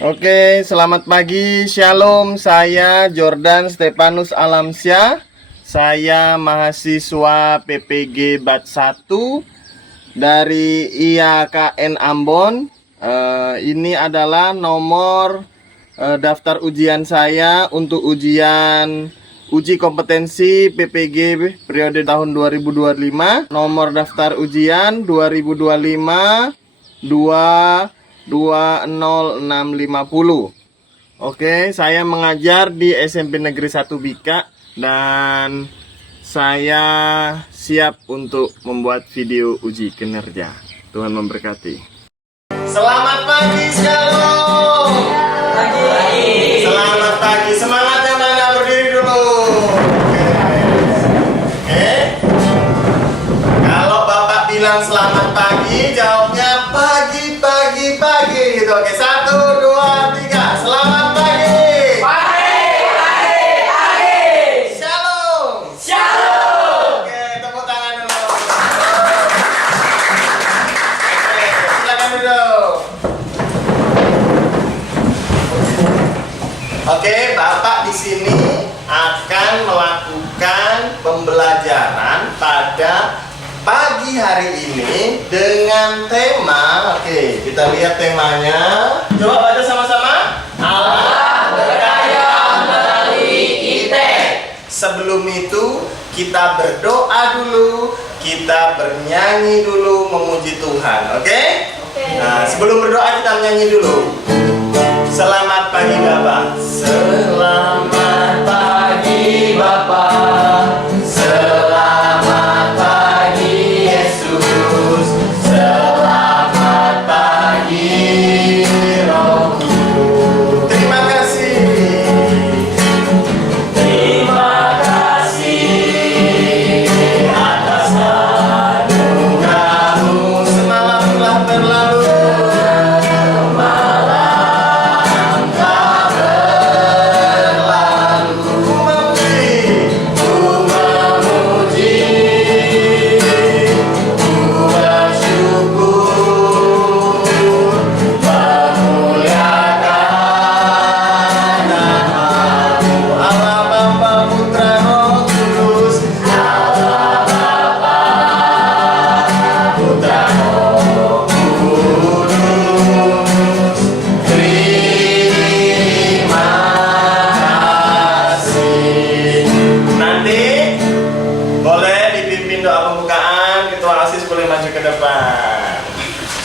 Oke, selamat pagi, Shalom. Saya Jordan Stefanus Alamsyah. Saya mahasiswa PPG Bat 1 dari IAKN Ambon. Ini adalah nomor daftar ujian saya untuk uji kompetensi PPG periode tahun 2025. Nomor daftar ujian 2025 20650. Oke, saya mengajar di SMP Negeri 1 Bika dan saya siap untuk membuat video uji kinerja. Tuhan memberkati. Selamat pagi, Shalom. Pagi. Selamat pagi. Semangat yang mana, berdiri dulu. Oke. Kalau Bapak bilang selamat pagi, jawabnya pagi, pagi, pagi gitu. Oke, 1, 2, 3. Selamat pagi. Pagi, pagi, pagi. Shalom. Shalom. Oke, tepuk tangan dulu. Oke, silakan duduk. Oke, Bapak di sini akan melakukan pembelajaran pada pagi hari ini dengan tema. Oke, kita lihat temanya. Coba baca sama-sama. Allah Berkarya melalui ITEK. Sebelum itu kita berdoa dulu, kita bernyanyi dulu memuji Tuhan. Oke? Nah, sebelum berdoa kita menyanyi dulu. Selamat pagi Bapak. Selamat pagi Bapak. Selamat pagi Yesus. Selamat pagi Roh Kudus. Terima kasih. Terima kasih atas anugerah-Mu. Semalam telah berlalu.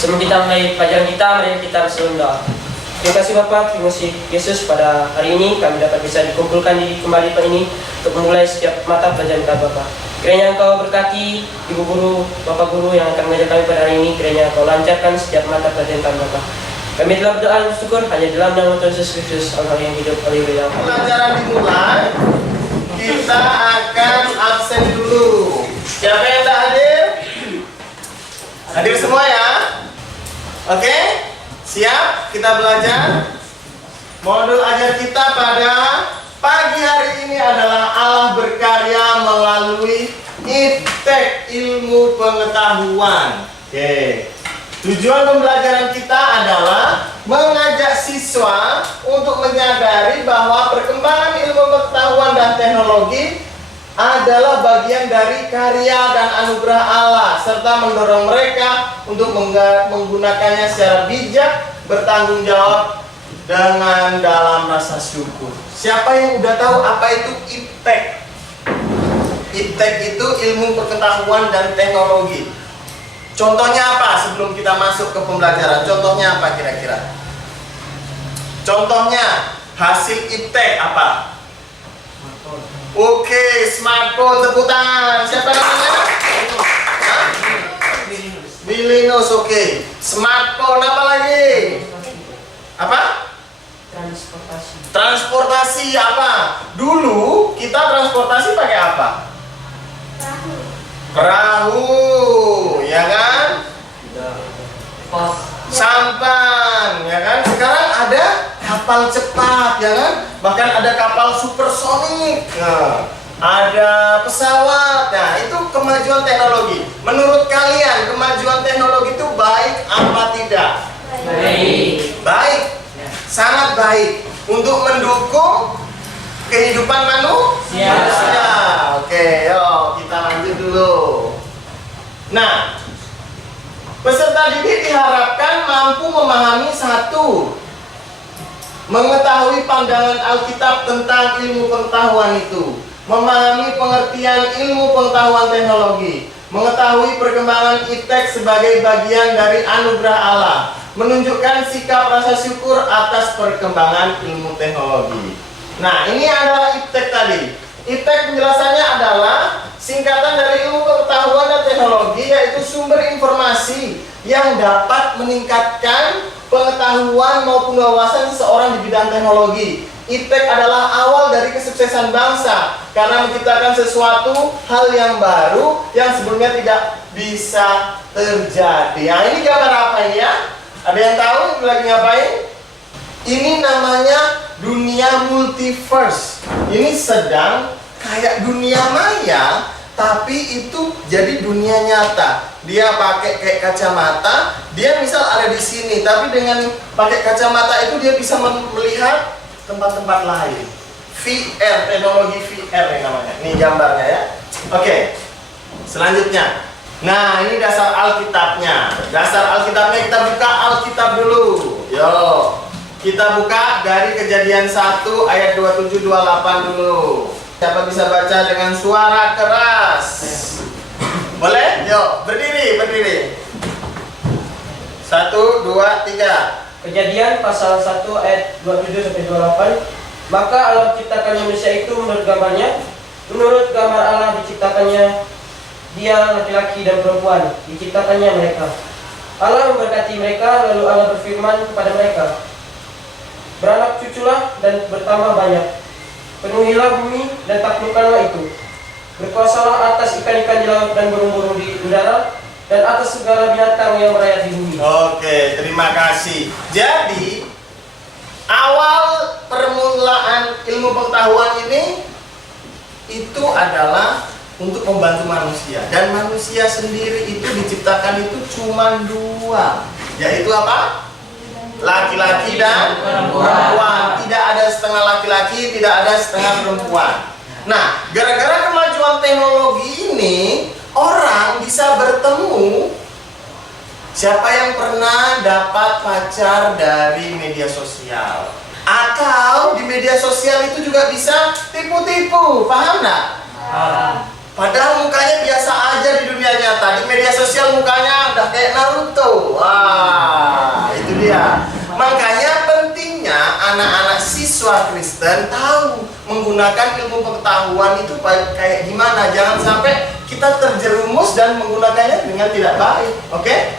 Sebelum kita mulai pelajaran kita, mari kita berdoa. Terima kasih Bapak, terima kasih Yesus pada hari ini kami dapat bisa dikumpulkan kembali Pak ini untuk memulai setiap mata pelajaran kita Bapak. Kiranya Engkau berkati Ibu Guru, Bapak Guru yang akan mengajar kami pada hari ini. Kiranya Engkau lancarkan setiap mata pelajaran kami Bapak. Kami telah berdoa dan bersyukur hanya dalam nama Tuhan Yesus Kristus, Allah yang hidup. Haleluya. Pelajaran dimulai. Kita akan absen dulu. Siapa yang tak hadir? Hadir semua ya? Oke? Siap? Kita belajar. Modul ajar kita pada pagi hari ini adalah Allah berkarya melalui ITEK, ilmu pengetahuan. Oke. Tujuan pembelajaran kita adalah mengajak siswa untuk menyadari bahwa perkembangan ilmu pengetahuan dan teknologi adalah bagian dari karya dan anugerah Allah, serta mendorong mereka untuk menggunakannya secara bijak, bertanggung jawab dengan dalam rasa syukur. Siapa yang udah tahu apa itu ITEK? ITEK itu ilmu pengetahuan dan teknologi. Contohnya apa sebelum kita masuk ke pembelajaran? Contohnya apa kira-kira? Contohnya hasil ITEK apa? Oke, smartphone, tepuk tangan. Siapa namanya? Bilinus, oke. Smartphone, apa lagi? Apa? Transportasi. Transportasi apa? Dulu kita transportasi pakai apa? Perahu, ya kan? Pos. Sampan, ya kan? Sekarang ada kapal cepat, ya kan? Bahkan ada kapal supersonik. Nah, ada pesawat. Nah, itu kemajuan teknologi. Menurut kalian, kemajuan teknologi itu baik apa tidak? Baik. Baik. Sangat untuk mendukung kehidupan manusia. Oke, yuk kita lanjut dulu. Nah, peserta didik diharapkan mampu memahami satu, mengetahui pandangan Alkitab tentang ilmu pengetahuan itu, memahami pengertian ilmu pengetahuan teknologi, mengetahui perkembangan iptek sebagai bagian dari anugerah Allah, menunjukkan sikap rasa syukur atas perkembangan ilmu teknologi. Nah, ini adalah iptek tadi. Iptek penjelasannya adalah singkatan dari ilmu pengetahuan dan teknologi, yaitu sumber informasi yang dapat meningkatkan pengetahuan maupun wawasan seseorang di bidang teknologi. Iptek adalah awal dari kesuksesan bangsa karena menciptakan sesuatu hal yang baru yang sebelumnya tidak bisa terjadi. Nah, ini gambar apa ini ya? Ada yang tahu lagi ngapain? Ini namanya dunia multiverse. Ini sedang kayak dunia maya, tapi itu jadi dunia nyata. Dia pakai kayak kacamata, dia misal ada di sini, tapi dengan pakai kacamata itu dia bisa melihat tempat-tempat lain. VR, teknologi VR yang namanya. Ini gambarnya ya. Oke. Selanjutnya. Nah, ini dasar Alkitabnya. Dasar Alkitabnya kita buka Alkitab dulu. Yo. Kita buka dari Kejadian 1 ayat 27 28 dulu. Siapa bisa baca dengan suara keras? Boleh? Yuk, berdiri, berdiri. 1 2 3. Kejadian pasal 1 ayat 27 sampai 28. Maka Allah menciptakan manusia itu menurut gambarnya. Menurut gambar Allah diciptakannya dia, laki-laki dan perempuan, diciptakannya mereka. Allah memberkati mereka, lalu Allah berfirman kepada mereka, beranak cuculah dan bertambah banyak, penuhilah bumi dan taklukkanlah itu, berkuasalah atas ikan-ikan di laut dan burung-burung di udara, dan atas segala binatang yang merayap di bumi. Oke, terima kasih. Jadi awal permulaan ilmu pengetahuan ini itu adalah untuk membantu manusia, dan manusia sendiri itu diciptakan itu cuma dua, yaitu apa? Laki-laki dan perempuan. Tidak ada setengah laki-laki, tidak ada setengah perempuan. Nah, gara-gara kemajuan teknologi ini, orang bisa bertemu. Siapa yang pernah dapat pacar dari media sosial? Atau di media sosial itu juga bisa tipu-tipu, paham nggak? Padahal mukanya biasa aja di dunia nyata, di media sosial mukanya udah kayak Naruto. Wah, itu dia. Makanya pentingnya anak-anak siswa Kristen tahu menggunakan ilmu pengetahuan itu kayak gimana. Jangan sampai kita terjerumus dan menggunakannya dengan tidak baik. Oke?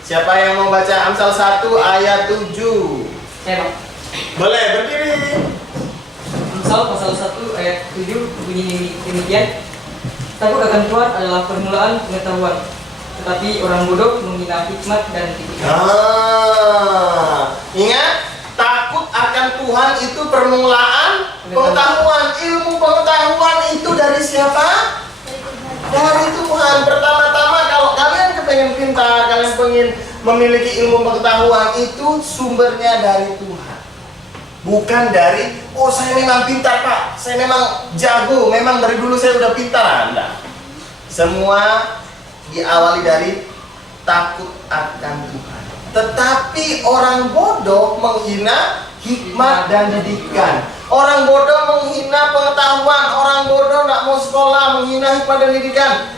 Siapa yang mau baca Amsal 1 ayat 7? Saya, Pak. Boleh berdiri. Amsal pasal 1 ayat 7 bunyi demikian. Takut akan Tuhan adalah permulaan pengetahuan, tetapi orang bodoh menghina hikmat dan didikan. Ingat, takut akan Tuhan itu permulaan pengetahuan. Ilmu pengetahuan itu dari siapa? Dari Tuhan. Pertama-tama kalau kalian kepengen pintar, kalian pengen memiliki ilmu pengetahuan, itu sumbernya dari Tuhan. Bukan dari, oh saya memang pintar Pak, saya memang jago, memang dari dulu saya udah pintar. Anda. Semua diawali dari takut akan Tuhan. Tetapi orang bodoh menghina hikmat dan didikan. Orang bodoh menghina pengetahuan. Orang bodoh nggak mau sekolah, menghina hikmat dan didikan.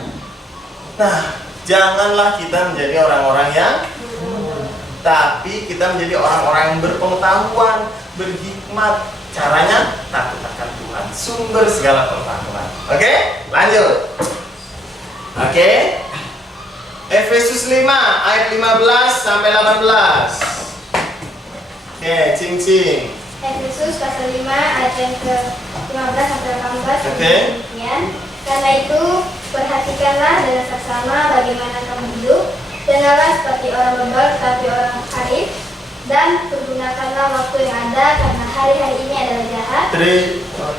Nah, janganlah kita menjadi orang-orang yang, tapi kita menjadi orang-orang yang berpengetahuan, berhikmat. Caranya takut akan Tuhan, sumber segala pengetahuan. Oke, lanjut. Oke, Efesus 5 ayat 15 sampai 18. Oke, cing-cing. Efesus pasal 5 ayat yang ke-15 sampai 18. Oke. Demikian. Karena itu perhatikanlah dengan seksama bagaimana kamu hidup. Janganlah seperti orang bebal tetapi orang arif, dan pergunakanlah waktu yang ada karena hari-hari ini adalah jahat.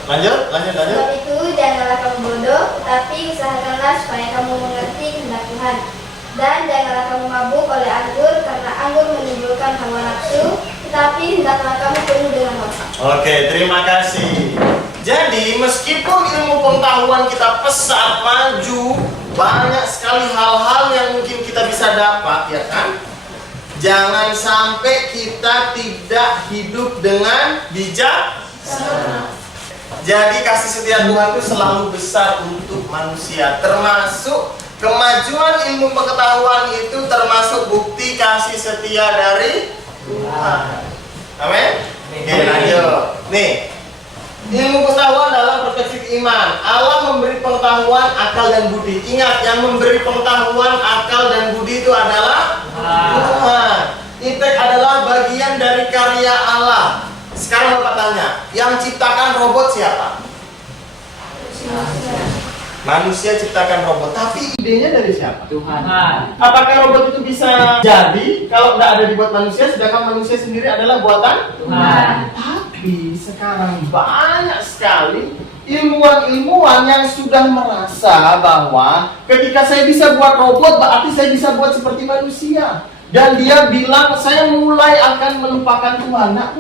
Lanjut. Sebab itu janganlah kamu bodoh, tetapi usahakanlah supaya kamu mengerti kehendak Tuhan. Dan janganlah kamu mabuk oleh anggur, karena anggur menimbulkan hawa nafsu, tetapi hendaklah kamu penuh dengan roh. Oke, terima kasih. Jadi, meskipun ilmu pengetahuan kita pesat maju, banyak sekali hal-hal yang mungkin kita bisa dapat, ya kan? Jangan sampai kita tidak hidup dengan bijaksana. Jadi kasih setia Tuhan itu selalu besar untuk manusia, termasuk kemajuan ilmu pengetahuan itu termasuk bukti kasih setia dari Tuhan. Amin. Oke, lanjut. Nih, ilmu pengetahuan dalam perspektif iman. Allah memberi pengetahuan, akal dan budi. Ingat, yang memberi pengetahuan, akal dan budi itu adalah Tuhan. Iptek adalah bagian dari karya Allah. Sekarang Bapak tanya, yang ciptakan robot siapa? Manusia ciptakan robot, tapi idenya dari siapa? Tuhan. Apakah robot itu bisa jadi kalau tidak ada dibuat manusia, sedangkan manusia sendiri adalah buatan Tuhan. Tapi sekarang banyak sekali ilmuwan-ilmuwan yang sudah merasa bahwa ketika saya bisa buat robot, berarti saya bisa buat seperti manusia. Dan dia bilang, saya mulai akan melupakan Tuhan. Nah,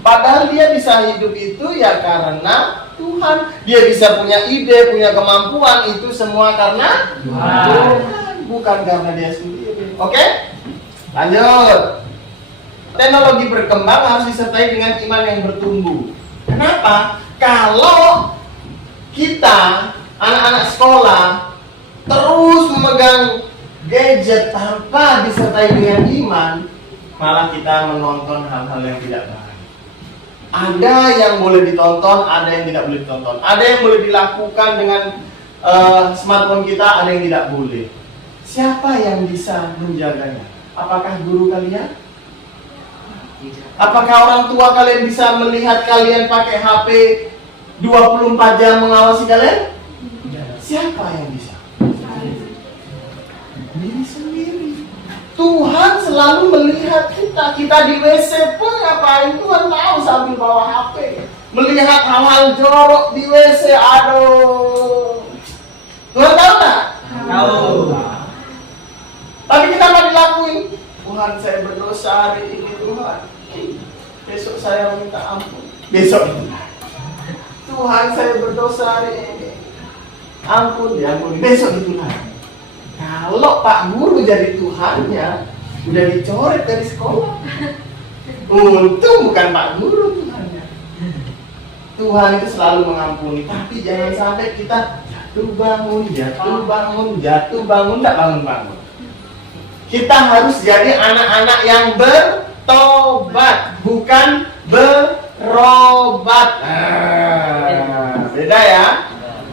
padahal dia bisa hidup itu ya karena Tuhan. Dia bisa punya ide, punya kemampuan, itu semua karena Tuhan, bukan karena dia sendiri. Oke? Lanjut. Teknologi berkembang harus disertai dengan iman yang bertumbuh. Kenapa? Kalau kita, anak-anak sekolah, terus memegang gadget tanpa disertai dengan iman, malah kita menonton hal-hal yang tidak baik. Ada yang boleh ditonton, ada yang tidak boleh ditonton. Ada yang boleh dilakukan dengan smartphone kita, ada yang tidak boleh. Siapa yang bisa menjaganya? Apakah guru kalian? Apakah orang tua kalian bisa melihat kalian pakai HP 24 jam mengawasi kalian? Siapa yang bisa? Diri sendiri. Tuhan selalu melihat kita. Kita di WC pun ngapain? Tuhan tahu sambil bawa HP. Melihat hal-hal jorok di WC. Aduh. Tuhan tahu nggak? Tahu. Tapi kita nggak dilakuin. Tuhan, saya berdosa hari ini, Tuhan. Besok saya minta ampun. Besok. Tuhan, saya berdosa hari ini. Ampun, diampuni. Besok itu Tuhan. Kalau Pak Guru jadi Tuhannya, udah dicoret dari sekolah. Untung bukan Pak Guru Tuhannya. Tuhan itu selalu mengampuni, tapi jangan sampai kita jatuh bangun, jatuh bangun, jatuh bangun, tidak bangun-bangun. Kita harus jadi anak-anak yang bertobat, bukan berobat. Beda ya.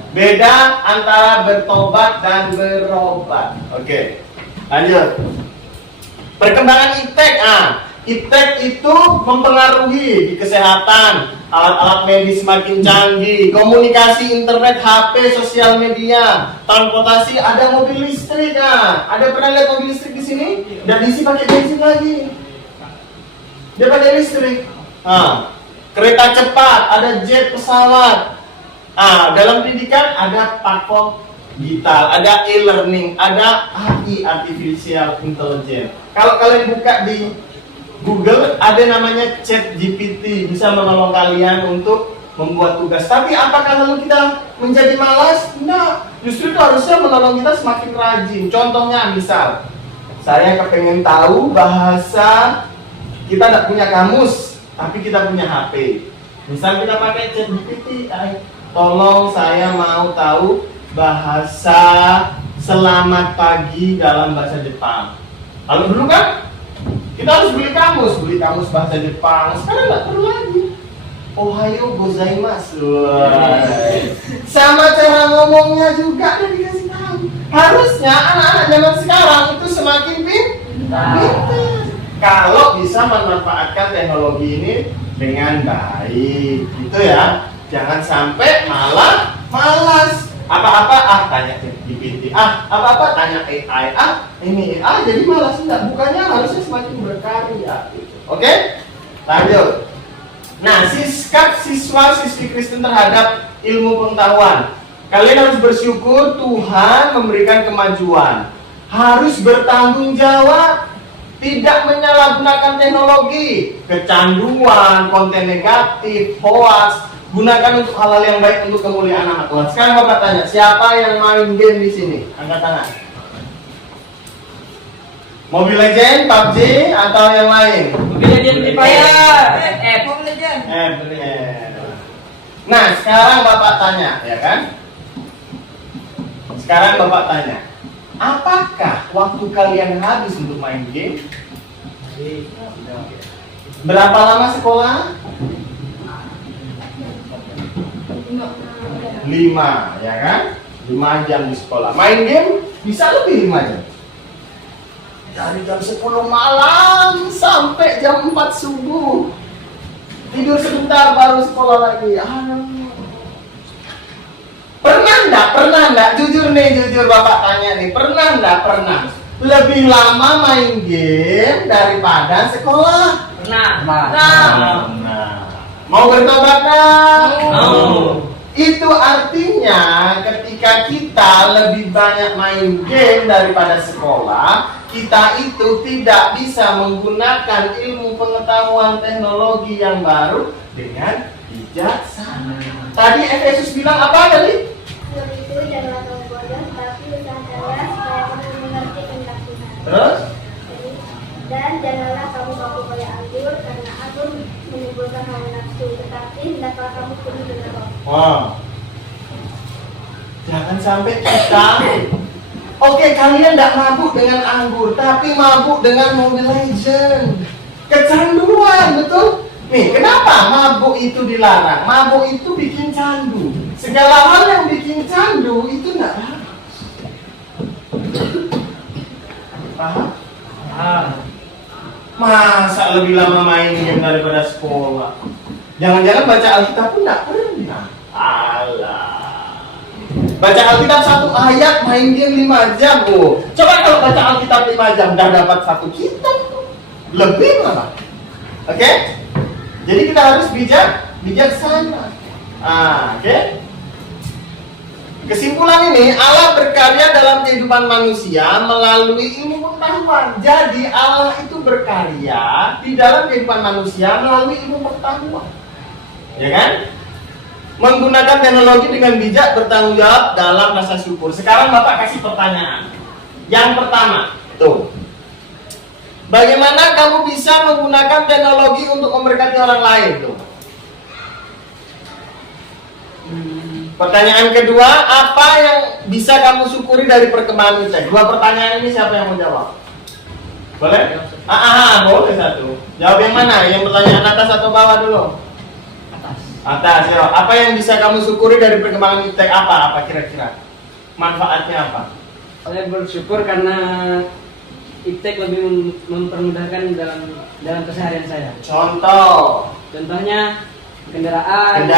Beda antara bertobat dan berobat. Oke, lanjut. Perkembangan iptek. Iptek itu mempengaruhi di kesehatan. Alat-alat medis semakin canggih, komunikasi internet, HP, sosial media, transportasi, ada mobil listrik. Ada pernah lihat mobil listrik di sini? Dan diisi pakai bensin lagi. Dia pakai listrik. Kereta cepat, ada jet pesawat. Dalam pendidikan ada platform digital, ada e-learning, ada AI, artificial intelligence. Kalau kalian buka di Google, ada namanya ChatGPT, bisa menolong kalian untuk membuat tugas. Tapi apakah lalu kita menjadi malas? Nah, justru itu harusnya menolong kita semakin rajin. Contohnya, misal saya kepengen tahu bahasa, kita tidak punya kamus, tapi kita punya HP. Misal kita pakai ChatGPT, tolong saya mau tahu bahasa selamat pagi dalam bahasa Jepang. Kalau dulu kan kita harus beli kamus bahasa Jepang. Sekarang nggak perlu lagi. Ohayo gozaimasu. Sama cara ngomongnya juga udah dikasih tahu. Harusnya anak-anak zaman sekarang itu semakin pintar. Kalau bisa memanfaatkan teknologi ini dengan baik, gitu ya. Jangan sampai malah malas. Apa-apa tanya GPT, apa-apa tanya AI, ini jadi malas. Enggak, bukannya harusnya semakin berkarya gitu. Oke? Lanjut. Nah, sikap siswa-siswi Kristen terhadap ilmu pengetahuan. Kalian harus bersyukur Tuhan memberikan kemajuan. Harus bertanggung jawab. Tidak menyalahgunakan teknologi, kecanduan, konten negatif, hoax, gunakan untuk hal-hal yang baik untuk kemuliaan nama Tuhan. Sekarang Bapak tanya, siapa yang main game di sini? Angkat tangan. Mobile Legend, PUBG, atau yang lain? Mobile Legend, Free Fire, Mobile Legend. Nah, sekarang Bapak tanya, ya kan? Sekarang Bapak tanya, apakah waktu kalian habis untuk main game? Berapa lama sekolah? 5, ya kan? 5 jam di sekolah. Main game bisa lebih 5 jam. Dari jam 10 malam sampai jam 4 subuh. Tidur sebentar baru sekolah lagi. Pernah enggak? Jujur Bapak tanya nih, pernah? Lebih lama main game daripada sekolah? Pernah. Mau bertobat kan? Mau. Itu artinya ketika kita lebih banyak main game daripada sekolah, kita itu tidak bisa menggunakan ilmu pengetahuan teknologi yang baru dengan bijaksana. Tadi Efesus bilang apa tadi? Sebab itu janganlah kamu bodoh, tapi usahakanlah supaya kamu mengerti kehendak Tuhan. Terus? Dan janganlah kamu mabuk oleh anggur, karena anggur menimbulkan hawa nafsu, tetapi hendaklah kamu penuh dengan Roh. Wow. Jangan sampai kita kalian tidak mabuk dengan anggur, tapi mabuk dengan Mobile Legend. Kecanduan, betul? Nih, kenapa mabuk itu dilarang? Mabuk itu bikin candu. Segala hal yang bikin candu itu tidak bagus. Paham? Masa lebih lama main game daripada sekolah? Jangan-jangan baca Alkitab pun tidak pernah. Alah. Baca Alkitab 1 ayat, main game 5 jam. Coba kalau baca Alkitab 5 jam, udah dapat 1 kitab. Lebih malah. Oke? Jadi kita harus bijaksana. Oke? Kesimpulan ini, Allah berkarya dalam kehidupan manusia melalui ilmu pengetahuan. Jadi Allah itu berkarya di dalam kehidupan manusia melalui ilmu pengetahuan. Ya kan? Menggunakan teknologi dengan bijak, bertanggung jawab dalam rasa syukur. Sekarang Bapak kasih pertanyaan. Yang pertama, tuh. Bagaimana kamu bisa menggunakan teknologi untuk memberkati orang lain? Tuh. Pertanyaan kedua, apa yang bisa kamu syukuri dari perkembangan kita? 2 pertanyaan ini siapa yang mau jawab? Boleh? Boleh satu. Jawab yang mana? Yang pertanyaan atas atau bawah dulu? Atas, ya. Apa yang bisa kamu syukuri dari perkembangan iptek? Apa kira-kira? Manfaatnya apa? Saya bersyukur karena iptek lebih mempermudahkan dalam keseharian saya. Contohnya kendaraan,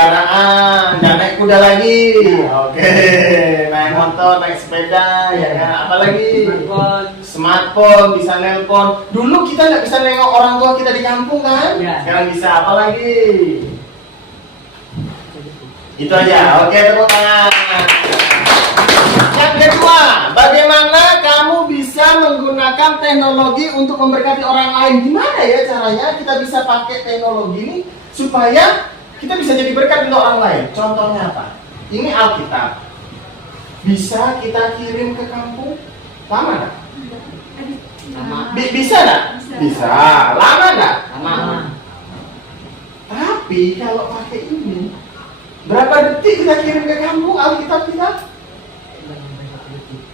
dan naik kuda lagi. Oke, naik motor, naik sepeda, ya kan? Apalagi smartphone, bisa nelpon. Dulu kita nggak bisa nengok orang tua kita di kampung kan? Ya. Sekarang bisa. Apalagi? Itu aja. Oke, tepuk tangan. Yang kedua, bagaimana kamu bisa menggunakan teknologi untuk memberkati orang lain? Gimana ya caranya kita bisa pakai teknologi ini supaya kita bisa jadi berkat untuk orang lain? Contohnya apa? Ini Alkitab. Bisa kita kirim ke kampung? Lama nggak? Bisa nggak? Bisa. Lama nggak? Lama. Tapi kalau pakai ini, berapa detik kita kirim ke kampung Alkitab kita?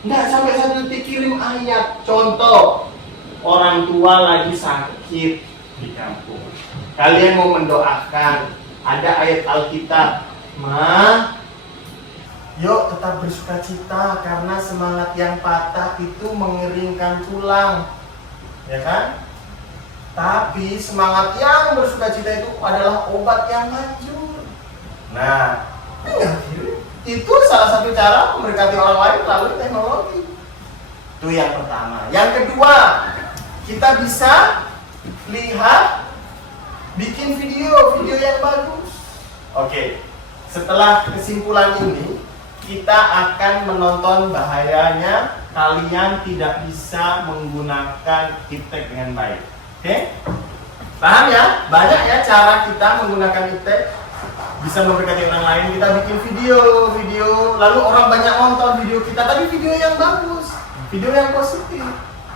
Nggak sampai 1 detik kirim ayat. Contoh, orang tua lagi sakit di kampung. Kalian mau mendoakan, ada ayat Alkitab. Yuk tetap bersuka cita karena semangat yang patah itu mengeringkan tulang. Ya kan? Tapi semangat yang bersuka cita itu adalah obat yang manjur. Nah, itu salah satu cara memberkati orang lain melalui teknologi. Itu yang pertama. Yang kedua, kita bisa lihat, bikin video yang bagus. Oke, setelah kesimpulan ini, kita akan menonton bahayanya kalian tidak bisa menggunakan iptek dengan baik. Oke? Paham ya? Banyak ya cara kita menggunakan iptek. Bisa memberkati orang lain, kita bikin video, lalu orang banyak nonton video kita, tapi video yang bagus, video yang positif,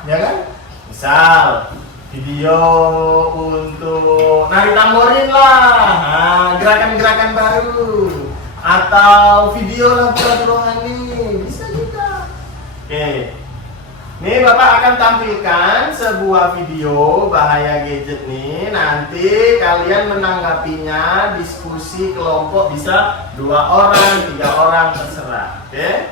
ya kan? Misal video untuk nari tamborin lah, gerakan-gerakan baru, atau video lagu-lagu rohani, bisa juga. Oke, nih Bapak akan tampilkan sebuah video bahaya gadget nih. Nanti kalian menanggapinya, diskusi kelompok, bisa 2 orang, 3 orang, terserah. Oke?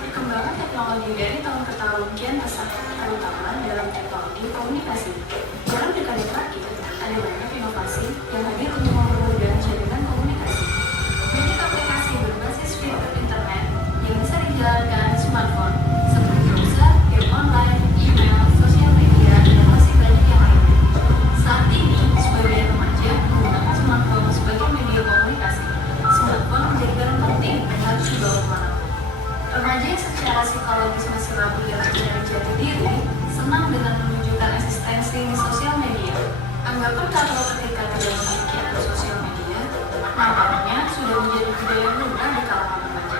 Perkembangan teknologi dari tahun ke tahun kian pesat, terutama dalam teknologi komunikasi. Dalam dekade terakhir, ada banyak inovasi yang hadir untuk mempermudah jaringan komunikasi. Banyak aplikasi berbasis fitur internet yang bisa dijalankan di smartphone, seperti browser, game online, email, sosial media, dan masih banyak yang lainnya. Saat ini, sebagian remaja menggunakan smartphone sebagai media komunikasi. Smartphone menjadi barang penting dan harus dibawa kemana-mana. Remaja yang secara psikologis masih ragu dan mencari jati diri, senang dengan menunjukkan eksistensi di sosial media. Anggapan kalau ketika terdapat kegiatan sosial media, nampaknya sudah menjadi budaya lumrah di kalangan remaja.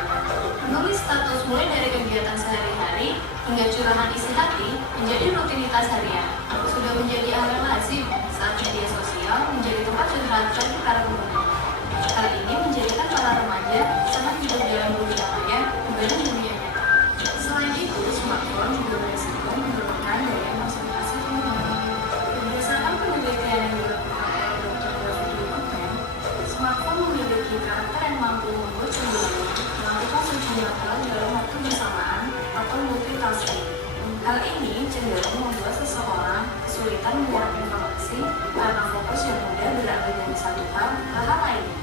Menulis status mulai dari kegiatan sehari-hari hingga curahan isi hati menjadi rutinitas harian. Sudah menjadi hal yang lazim saat media sosial menjadi tempat curhat bagi para pengguna. Hal ini menjadikan para remaja sangat hidup dalam dunia maya dibanding dunia nyata. Selain itu, smartphone juga beresiko menurunkan daya konsentrasi pengguna. Berdasarkan penelitian yang dilakukan oleh Dr. David Lippman, smartphone memiliki karakter yang mampu membuat pengguna melakukan sejumlah hal dalam waktu bersamaan atau multitasking. Hal ini cenderung membuat seseorang kesulitan menyerap informasi karena fokus yang mudah berada dari satu hal ke hal lainnya.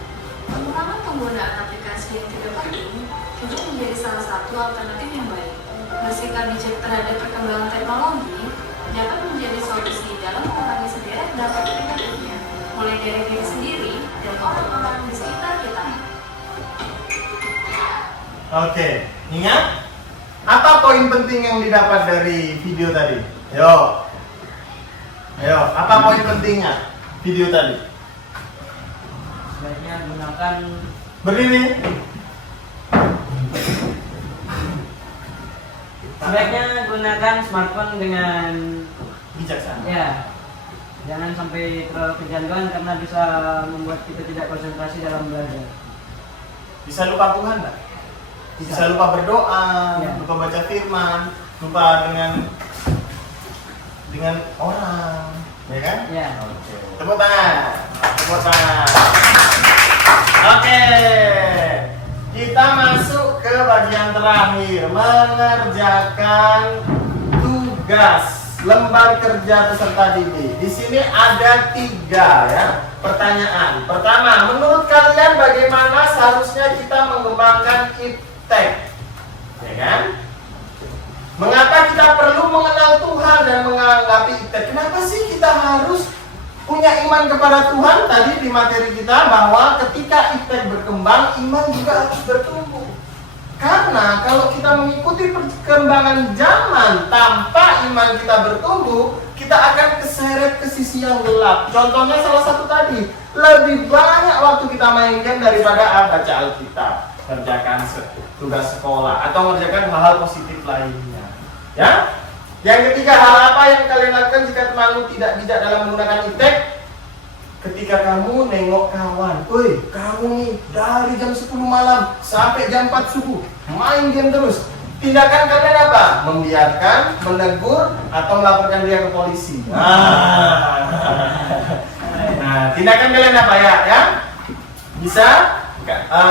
Pengurangan penggunaan aplikasi yang tidak penting tentu menjadi salah satu alternatif yang baik. Bersikap bijak terhadap perkembangan teknologi dapat menjadi solusi dalam mengurangi sederet dampak negatifnya, mulai dari diri sendiri dan orang-orang di sekitar kita. Oke, ingat apa poin penting yang didapat dari video tadi? Ayo, apa poin pentingnya video tadi? Sebaiknya gunakan Berdiri. sebaiknya gunakan smartphone dengan Bijaksana. ya, jangan sampai terlalu kecanduan karena bisa membuat kita tidak konsentrasi dalam belajar. Bisa lupa Tuhan nggak? Bisa lupa berdoa, Ya. lupa baca firman, lupa dengan orang, ya kan? Ya. Oke. Tepuk tangan. Oke. Kita masuk ke bagian terakhir, mengerjakan tugas lembar kerja peserta didik. Di sini ada 3 ya pertanyaan. Pertama, menurut kalian bagaimana seharusnya kita mengembangkan iptek? Ya kan? Mengapa kita perlu mengenal Tuhan dan menganggapi iptek? Kenapa sih kita harus punya iman kepada Tuhan? Tadi di materi kita bahwa ketika iptek berkembang, iman juga harus bertumbuh. Karena kalau kita mengikuti perkembangan zaman tanpa iman kita bertumbuh, kita akan keseret ke sisi yang gelap. Contohnya salah satu tadi, lebih banyak waktu kita main game daripada baca Alkitab, kerjakan tugas sekolah, atau mengerjakan hal-hal positif lainnya. Ya? Yang ketiga, hal apa yang kalian lakukan jika temanmu tidak bijak dalam menggunakan iptek? Ketika kamu nengok kawan, woi kamu nih dari jam 10 malam sampai jam 4 subuh main game terus. Tindakan kalian apa? Membiarkan, menegur, atau melaporkan dia ke polisi. Nah, tindakan kalian apa ya? Bisa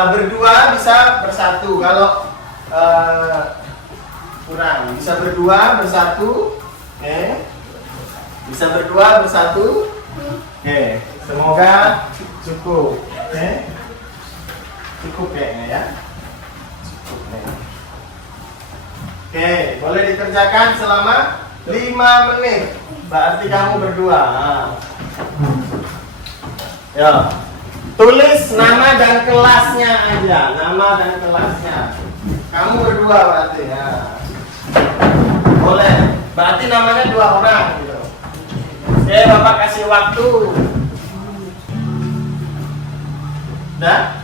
berdua, bisa bersatu. Kalau kurang, bisa berdua, bersatu. Oke. Bisa berdua, bersatu. Oke, semoga cukup. Oke. Cukup kayaknya ya. Cukup nih. Oke, boleh dikerjakan selama 5 menit. Berarti kamu berdua. Ya. Tulis nama dan kelasnya aja, nama dan kelasnya. Kamu berdua berarti ya. Boleh. Berarti namanya 2 orang gitu. Oke, Bapak kasih waktu. Udah?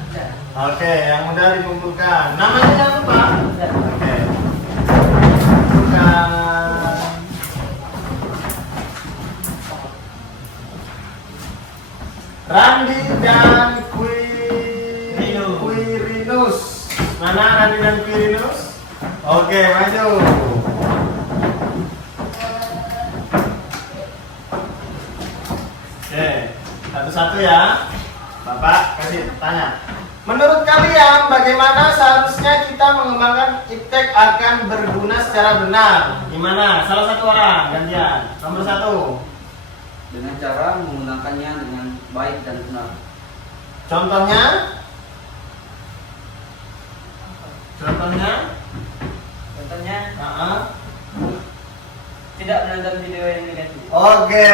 Oke, yang udah dikumpulkan. Namanya jangan lupa. Oke. Kumpulkan. Randi dan Quirinus. Mana Randi dan Quirinus? Oke, maju. Oke, satu-satu ya. Bapak kasih tanya. Menurut kalian bagaimana seharusnya kita mengembangkan iptek akan berguna secara benar? Gimana? Salah satu orang gantian. Nomor 1. Dengan cara menggunakannya dengan baik dan benar. Contohnya? Contohnya? Contohnya, Nah, tidak menonton video yang negatif. oke,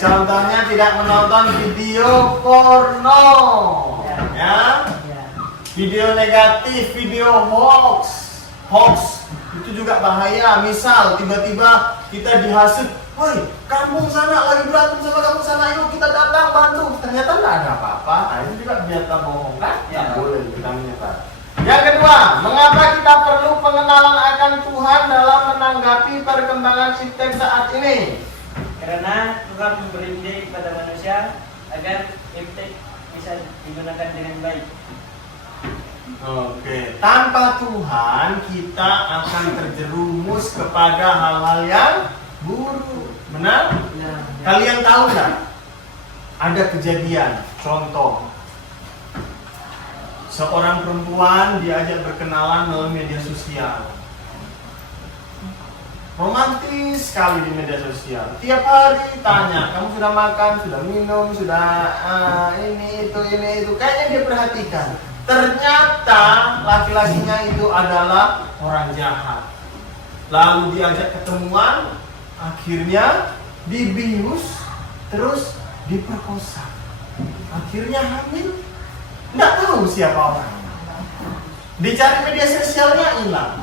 contohnya tidak menonton video porno, ya. Video negatif, video hoax itu juga bahaya. Misal tiba-tiba kita dihasut, woi, kampung sana lagi berantem sama kampung sana, yuk kita datang bantu. Ternyata nggak ada apa-apa. Nah, itu juga biarkan bohong kan? Nggak boleh kita menyebar. Yang kedua, mengapa kita perlu pengenalan akan Tuhan dalam menanggapi perkembangan iptek saat ini? Karena Tuhan memberi ide kepada manusia agar iptek bisa digunakan dengan baik. Oke, tanpa Tuhan kita akan terjerumus kepada hal-hal yang buruk. Benar? Kalian tahu nggak? Ada kejadian, contoh. Seorang perempuan diajak berkenalan melalui media sosial. Romantis sekali di media sosial. Tiap hari tanya, kamu sudah makan, sudah minum, sudah ini itu. Kayaknya dia perhatikan. Ternyata laki-lakinya itu adalah orang jahat. Lalu diajak ketemuan, akhirnya dibius, terus diperkosa. Akhirnya hamil. Nggak tahu siapa orangnya. Dicari media sosialnya hilang.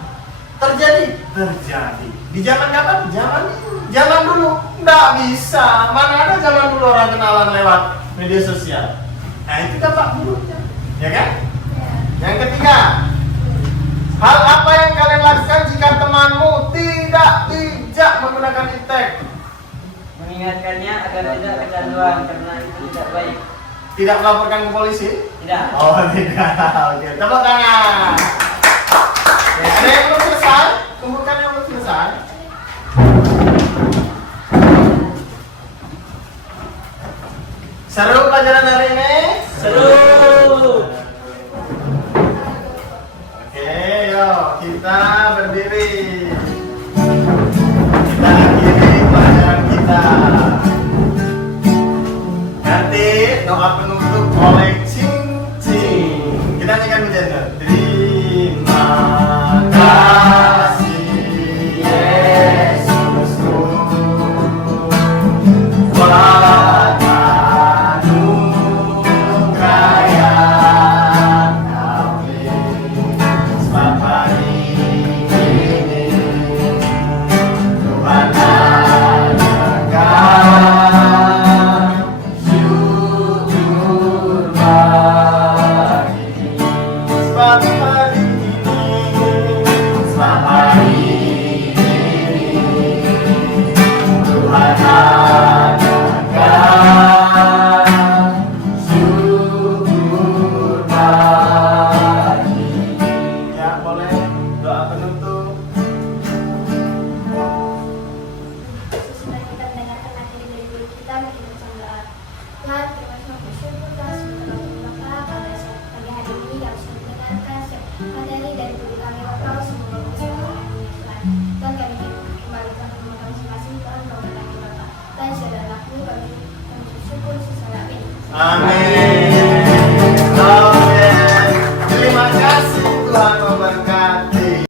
Terjadi. Di zaman kapan? Zaman dulu. Nggak bisa. Mana ada zaman dulu orang kenalan lewat media sosial. Nah itu dampak buruknya, ya kan? Yang ketiga, hal apa yang kalian lakukan jika temanmu tidak bijak menggunakan iptek? Mengingatkannya agar tidak kecanduan karena itu tidak baik. Tidak melaporkan ke polisi? Tidak. Oh tidak. Oke, tepuk tangan. Oke, ada yang belum selesai? Kumpulkan yang belum selesai. Seru pelajaran hari ini? Seru. Oke, yuk kita berdiri. Kita akhiri pelajaran kita. Nanti doa penutup oleh Cing Cing. Kita nyanyikan berjanda. Terima kasih Yesusku, buat anugerah yang kami, sebab hari ini Tuhan adakan syukur bagi, sebab hari ini Tuhan adakan syukur bagi. Ya boleh doa penutup. Sesudah kita mendengarkan materi dari guru kita, mari kita berdoa. Tuhan, terima kasih bersyukur Tuhan sudah Bapak pada saat pagi hari ini yang sudah mendengarkan materi dari guru kami Bapak.